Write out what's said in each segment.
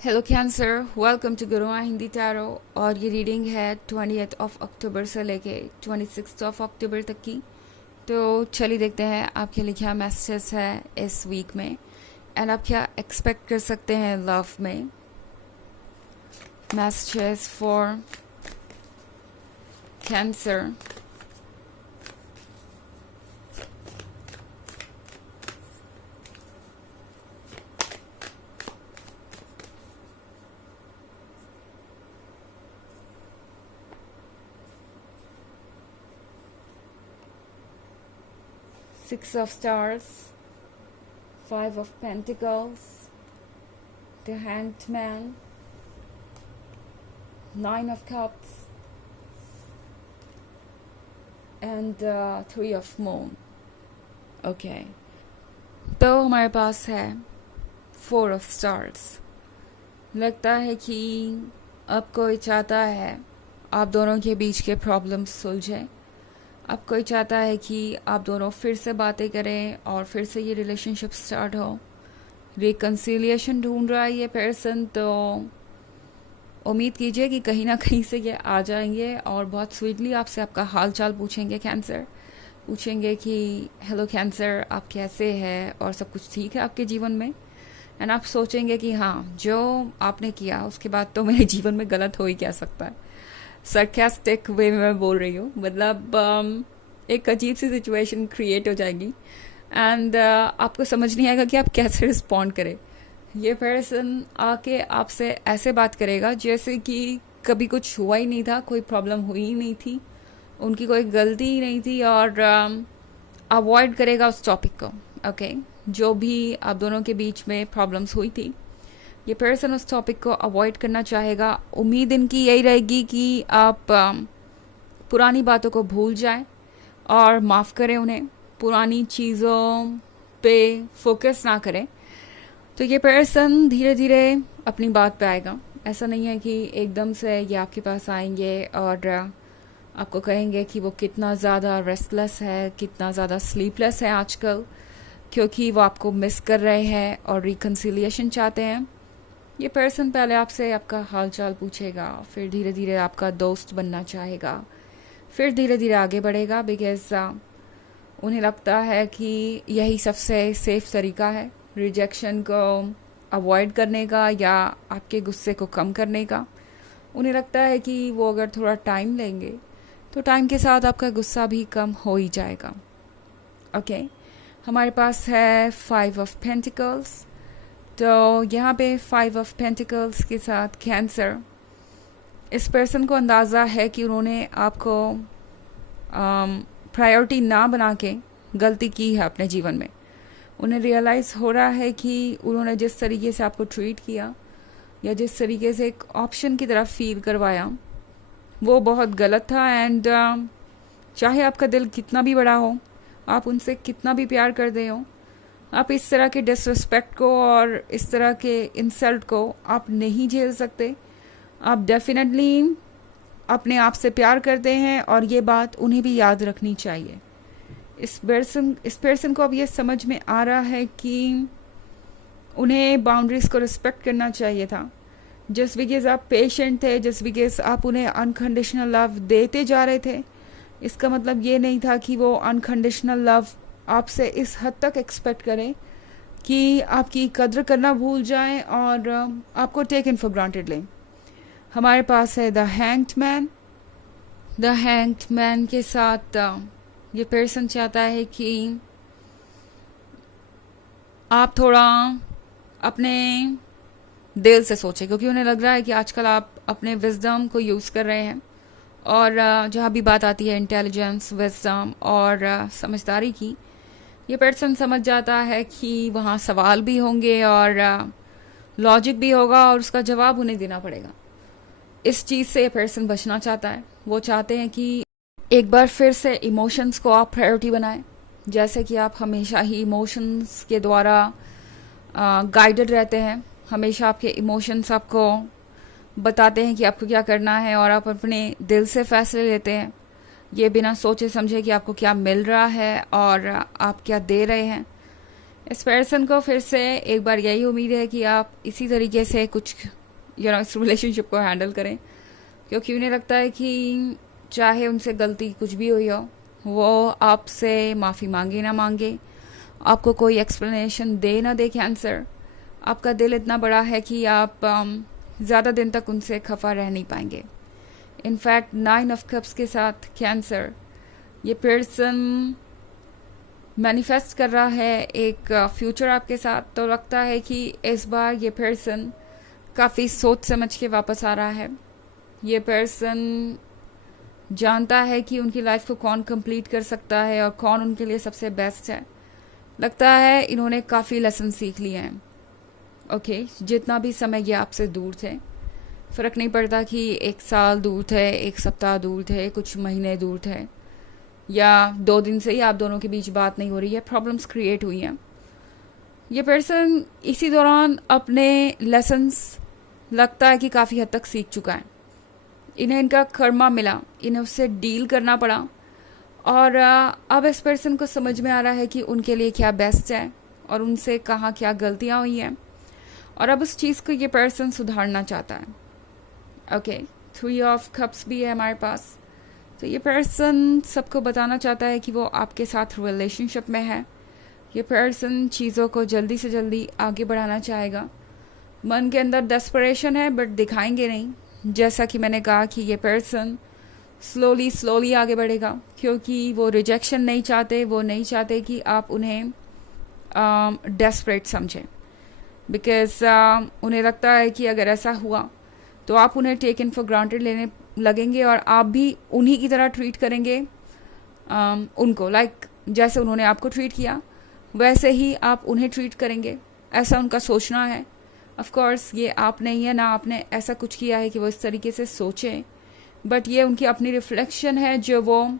Hello cancer, welcome to गुरुआ Hindi tarot. और ये रीडिंग है 20th ऑफ अक्टूबर से लेके 26th ऑफ अक्टूबर तक की। तो चलिए देखते हैं आपके लिए क्या मैसेजेस है इस वीक में एंड आप क्या एक्सपेक्ट कर सकते हैं लव में। Messages for cancer. Six of Stars, Five of Pentacles, the Hanged Man, Nine of Cups, and Three of Moon. Okay. तो हमारे पास है Four of Stars. लगता है कि अब कोई चाहता है आप दोनों के बीच के प्रॉब्लम्स सुलझे। अब कोई चाहता है कि आप दोनों फिर से बातें करें और फिर से ये रिलेशनशिप स्टार्ट हो। रिकन्सिलिएशन ढूंढ रहा है ये पर्सन, तो उम्मीद कीजिए कि कहीं ना कहीं से ये आ जाएंगे और बहुत स्वीटली आपसे आपका हाल चाल पूछेंगे। कैंसर पूछेंगे कि हेलो कैंसर, आप कैसे हैं और सब कुछ ठीक है आपके जीवन में। एंड आप सोचेंगे कि हाँ, जो आपने किया उसके बाद तो मेरे जीवन में गलत हो ही क्या सकता है। सरकास्टिक वे में मैं बोल रही हूँ, मतलब एक अजीब सी सिचुएशन क्रिएट हो जाएगी एंड आपको समझ नहीं आएगा कि आप कैसे रिस्पॉन्ड करें। ये पर्सन आके आपसे ऐसे बात करेगा जैसे कि कभी कुछ हुआ ही नहीं था, कोई प्रॉब्लम हुई ही नहीं थी, उनकी कोई गलती ही नहीं थी, और अवॉइड करेगा उस टॉपिक को। ओके, जो भी आप दोनों के बीच में प्रॉब्लम्स हुई थी, ये पर्सन उस टॉपिक को अवॉइड करना चाहेगा। उम्मीद इनकी यही रहेगी कि आप पुरानी बातों को भूल जाएं और माफ़ करें उन्हें, पुरानी चीज़ों पे फोकस ना करें। तो ये पर्सन धीरे धीरे अपनी बात पे आएगा। ऐसा नहीं है कि एकदम से ये आपके पास आएंगे और आपको कहेंगे कि वो कितना ज़्यादा रेस्टलेस है, कितना ज़्यादा स्लीपलेस है आजकल, क्योंकि वो आपको मिस कर रहे हैं और रिकन्सिलिएशन चाहते हैं। ये पर्सन पहले आपसे आपका हाल चाल पूछेगा, फिर धीरे धीरे आपका दोस्त बनना चाहेगा, फिर धीरे धीरे आगे बढ़ेगा, बिकॉज उन्हें लगता है कि यही सबसे सेफ तरीका है रिजेक्शन को अवॉइड करने का या आपके गुस्से को कम करने का। उन्हें लगता है कि वो अगर थोड़ा टाइम लेंगे तो टाइम के साथ आपका गुस्सा भी कम हो ही जाएगा। ओके, हमारे पास है फाइव ऑफ पेंटिकल्स। तो यहाँ पे फाइव ऑफ पेंटिकल्स के साथ कैंसर, इस पर्सन को अंदाज़ा है कि उन्होंने आपको प्रायोरिटी ना बना के गलती की है अपने जीवन में। उन्हें रियलाइज़ हो रहा है कि उन्होंने जिस तरीके से आपको ट्रीट किया या जिस तरीके से एक ऑप्शन की तरफ फील करवाया वो बहुत गलत था। एंड चाहे आपका दिल कितना भी बड़ा हो, आप उनसे कितना भी प्यार कर दे हो, आप इस तरह के डिसरिस्पेक्ट को और इस तरह के इंसल्ट को आप नहीं झेल सकते। आप डेफिनेटली अपने आप से प्यार करते हैं और ये बात उन्हें भी याद रखनी चाहिए। इस पर्सन को अब ये समझ में आ रहा है कि उन्हें बाउंड्रीज को रिस्पेक्ट करना चाहिए था। जस्ट बिकॉज आप पेशेंट थे, जस्ट बिकॉज आप उन्हें अनकंडीशनल लव देते जा रहे थे, इसका मतलब ये नहीं था कि वो अनकंडीशनल लव आपसे इस हद तक एक्सपेक्ट करें कि आपकी कद्र करना भूल जाएं और आपको टेकन फॉर ग्रांटेड लें। हमारे पास है the hanged man. The hanged man के साथ ये पर्सन चाहता है कि आप थोड़ा अपने दिल से सोचें, क्योंकि उन्हें लग रहा है कि आजकल आप अपने विजडम को यूज़ कर रहे हैं और जहाँ भी बात आती है इंटेलिजेंस, विजडम और समझदारी की, ये पर्सन समझ जाता है कि वहाँ सवाल भी होंगे और लॉजिक भी होगा और उसका जवाब उन्हें देना पड़ेगा। इस चीज़ से ये पर्सन बचना चाहता है। वो चाहते हैं कि एक बार फिर से इमोशंस को आप प्रायोरिटी बनाएं, जैसे कि आप हमेशा ही इमोशंस के द्वारा गाइडेड रहते हैं। हमेशा आपके इमोशंस आपको बताते हैं कि आपको क्या करना है और आप अपने दिल से फैसले लेते हैं, ये बिना सोचे समझे कि आपको क्या मिल रहा है और आप क्या दे रहे हैं। इस पर्सन को फिर से एक बार यही उम्मीद है कि आप इसी तरीके से कुछ इस रिलेशनशिप को हैंडल करें, क्योंकि उन्हें लगता है कि चाहे उनसे गलती कुछ भी हुई हो, वो आपसे माफ़ी मांगे ना मांगे, आपको कोई एक्सप्लेनेशन दे ना दे कैंसर, आपका दिल इतना बड़ा है कि आप ज़्यादा दिन तक उनसे खफा रह नहीं पाएंगे। इनफैक्ट 9 ऑफ कप्स के साथ कैंसर, ये पर्सन मैनिफेस्ट कर रहा है एक फ्यूचर आपके साथ। तो लगता है कि इस बार ये पर्सन काफ़ी सोच समझ के वापस आ रहा है। ये पर्सन जानता है कि उनकी लाइफ को कौन कंप्लीट कर सकता है और कौन उनके लिए सबसे बेस्ट है। लगता है इन्होंने काफ़ी लेसन सीख लिए हैं। ओके, जितना भी समय ये आपसे दूर थे, फ़र्क नहीं पड़ता कि 1 साल दूर थे, 1 सप्ताह दूर थे, कुछ महीने दूर थे, या 2 दिन से ही आप दोनों के बीच बात नहीं हो रही है, प्रॉब्लम्स क्रिएट हुई हैं। ये पर्सन इसी दौरान अपने लेसन्स लगता है कि काफ़ी हद तक सीख चुका है। इन्हें इनका कर्मा मिला, इन्हें उससे डील करना पड़ा, और अब इस पर्सन को समझ में आ रहा है कि उनके लिए क्या बेस्ट है और उनसे कहाँ क्या गलतियाँ हुई हैं, और अब उस चीज़ को ये पर्सन सुधारना चाहता है। ओके, 3 ऑफ कप्स भी है हमारे पास। तो ये पर्सन सबको बताना चाहता है कि वो आपके साथ रिलेशनशिप में है। ये पर्सन चीज़ों को जल्दी से जल्दी आगे बढ़ाना चाहेगा। मन के अंदर डेस्परेशन है, बट दिखाएंगे नहीं। जैसा कि मैंने कहा कि ये पर्सन स्लोली आगे बढ़ेगा, क्योंकि वो रिजेक्शन नहीं चाहते। वो नहीं चाहते कि आप उन्हें डेस्परेट समझें, बिकॉज उन्हें लगता है कि अगर ऐसा हुआ तो आप उन्हें टेक इन फॉर ग्रांटेड लेने लगेंगे, और आप भी उन्हीं की तरह ट्रीट करेंगे उनको। लाइक जैसे उन्होंने आपको ट्रीट किया वैसे ही आप उन्हें ट्रीट करेंगे, ऐसा उनका सोचना है। ऑफ कोर्स ये आप नहीं है, ना आपने ऐसा कुछ किया है कि वो इस तरीके से सोचें, बट ये उनकी अपनी रिफ्लेक्शन है जो वो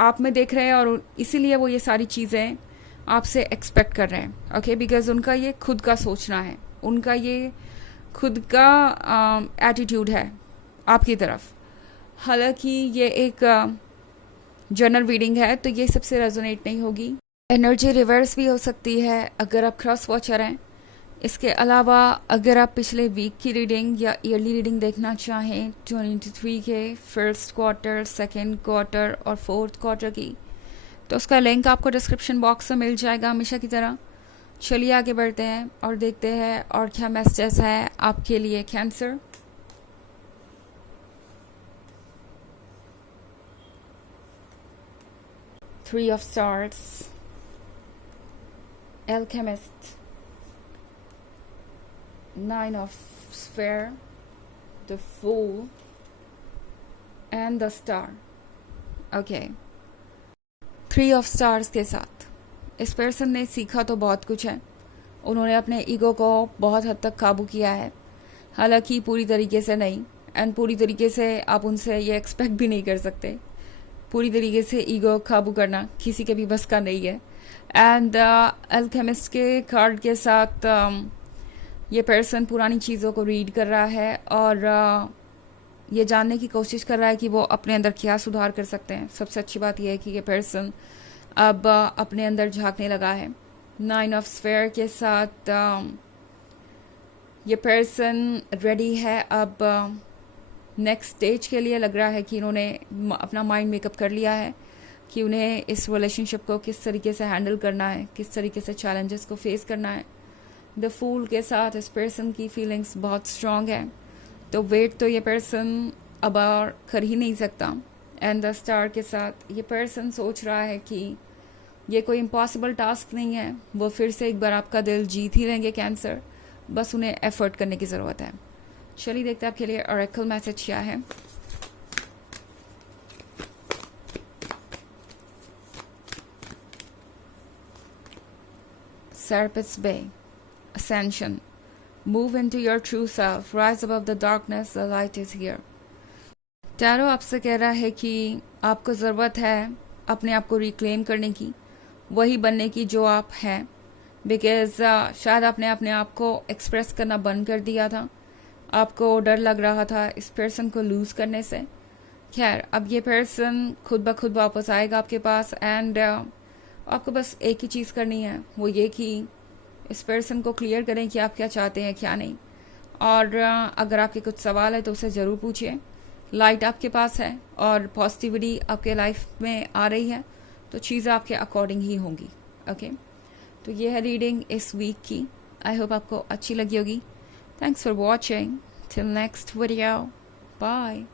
आप में देख रहे हैं, और इसीलिए वो ये सारी चीज़ें आपसे एक्सपेक्ट कर रहे हैं। ओके, बिकॉज उनका ये खुद का सोचना है, उनका ये खुद का एटीट्यूड है आपकी तरफ। हालांकि ये एक जनरल रीडिंग है, तो ये सबसे रेजोनेट नहीं होगी। एनर्जी रिवर्स भी हो सकती है अगर आप क्रॉस वॉचर हैं। इसके अलावा अगर आप पिछले वीक की रीडिंग या ईयरली रीडिंग देखना चाहें 2023 के फर्स्ट क्वार्टर, सेकेंड क्वार्टर और फोर्थ क्वार्टर की, तो उसका लिंक आपको डिस्क्रिप्शन बॉक्स में मिल जाएगा हमेशा की तरह। चलिए आगे बढ़ते हैं और देखते हैं और क्या मैसेज है आपके लिए cancer. Three of Swords, Alchemist, 9 of Sphere, the Fool, and the Star. Okay. 3 of Stars के साथ इस पर्सन ने सीखा तो बहुत कुछ है। उन्होंने अपने ईगो को बहुत हद तक काबू किया है, हालांकि पूरी तरीके से नहीं, एंड पूरी तरीके से आप उनसे ये एक्सपेक्ट भी नहीं कर सकते। पूरी तरीके से ईगो काबू करना किसी के भी बस का नहीं है। एंड अल्केमिस्ट के कार्ड के साथ ये पर्सन पुरानी चीज़ों को रीड कर रहा है और ये जानने की कोशिश कर रहा है कि वो अपने अंदर क्या सुधार कर सकते हैं। सबसे अच्छी बात यह है कि ये पर्सन अब अपने अंदर झांकने लगा है। 9 ऑफ स्फेयर के साथ ये पर्सन रेडी है अब नेक्स्ट स्टेज के लिए। लग रहा है कि इन्होंने अपना माइंड मेकअप कर लिया है कि उन्हें इस रिलेशनशिप को किस तरीके से हैंडल करना है, किस तरीके से चैलेंजेस को फेस करना है। द फूल के साथ इस पर्सन की फीलिंग्स बहुत स्ट्रॉन्ग है, तो वेट तो ये पर्सन अब और कर ही नहीं सकता। एंड द स्टार के साथ ये पर्सन सोच रहा है कि ये कोई इम्पॉसिबल टास्क नहीं है। वो फिर से एक बार आपका दिल जीत ही लेंगे कैंसर, बस उन्हें एफर्ट करने की ज़रूरत है। चलिए देखते हैं आपके लिए ऑरेकल मैसेज क्या है। Serpent's Bay, Ascension, move into your true self, rise above the darkness, the light is here. Tarot आपसे कह रहा है कि आपको ज़रूरत है अपने आप को रिक्लेम करने की, वही बनने की जो आप हैं, बिकॉज शायद आपने अपने आप को एक्सप्रेस करना बंद कर दिया था। आपको डर लग रहा था इस पर्सन को लूज़ करने से। खैर, अब ये पर्सन खुद ब खुद वापस आएगा आपके पास, एंड आपको बस एक ही चीज़ करनी है, वो ये कि इस पर्सन को क्लियर करें कि आप क्या चाहते हैं क्या नहीं। और अगर आपके कुछ सवाल है तो उसे ज़रूर पूछिए। लाइट आपके पास है और पॉजिटिविटी आपके लाइफ में आ रही है, तो चीज़ें आपके अकॉर्डिंग ही होंगी। ओके, तो ये है रीडिंग इस वीक की। आई होप आपको अच्छी लगी होगी। Thanks for watching. Till next video, bye.